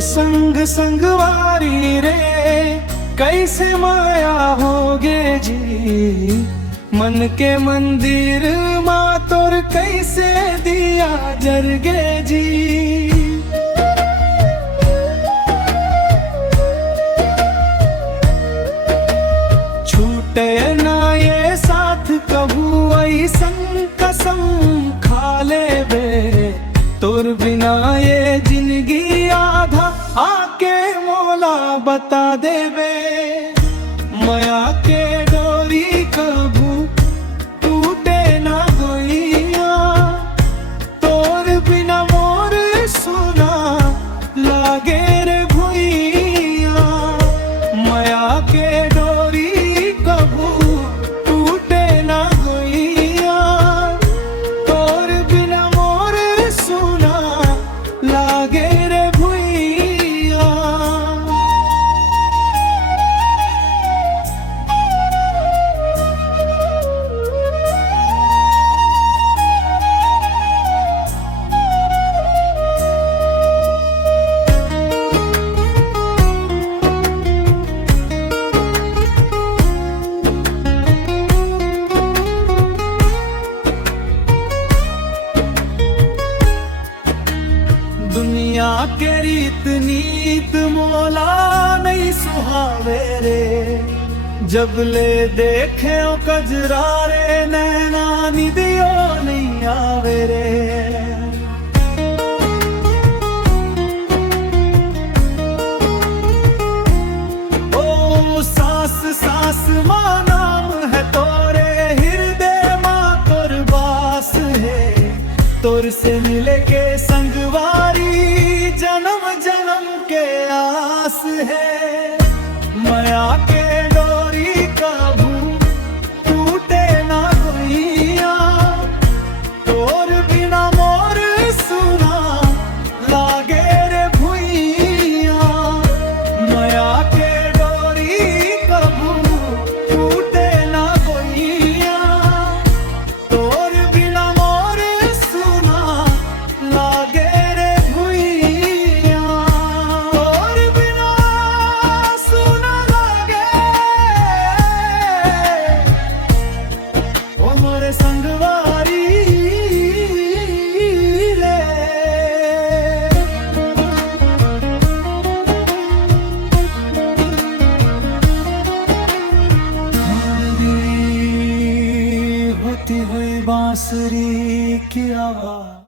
संग संगवारी रे कैसे माया होगे जी। मन के मंदिर माँ तोर कैसे दिया जरगे जी। छूटे ना ये साथ कभू ऐसन कसम खा ले बे। तोर बिना ये जिंदगी आधा आके मौला बता देवे। माया के डोरी कभू टूटे ना गोइया। तोर बिना मोर सुना लागे रे भुइया। माया के डोरी कभू टूटे ना गोइया। तोर बिना मोर सुना लागे रे भुइया। दुनिया के रीत नीत मोला नहीं सुहावे रे। जब ले देखे ओ कजरा रे नैना निदियो नहीं आवे रे। ओ सास सास माँ नाम है तोरे हृदय माँ तोर बास है। तोर से मिले के संगवारी जन्म जन्म के आस है। माया के डोरी कभू टूटे ना गोइया। तोर बिना मोर सुना लागे रे भुइया। माया के डोरी कभू टूटे ना गोइया। तोर बिना मोर सुना लागे रे भुइया। तोर बिना सुना लागे ओ मोरे संगवारी रे। होती हुई बांसुरी की आवाज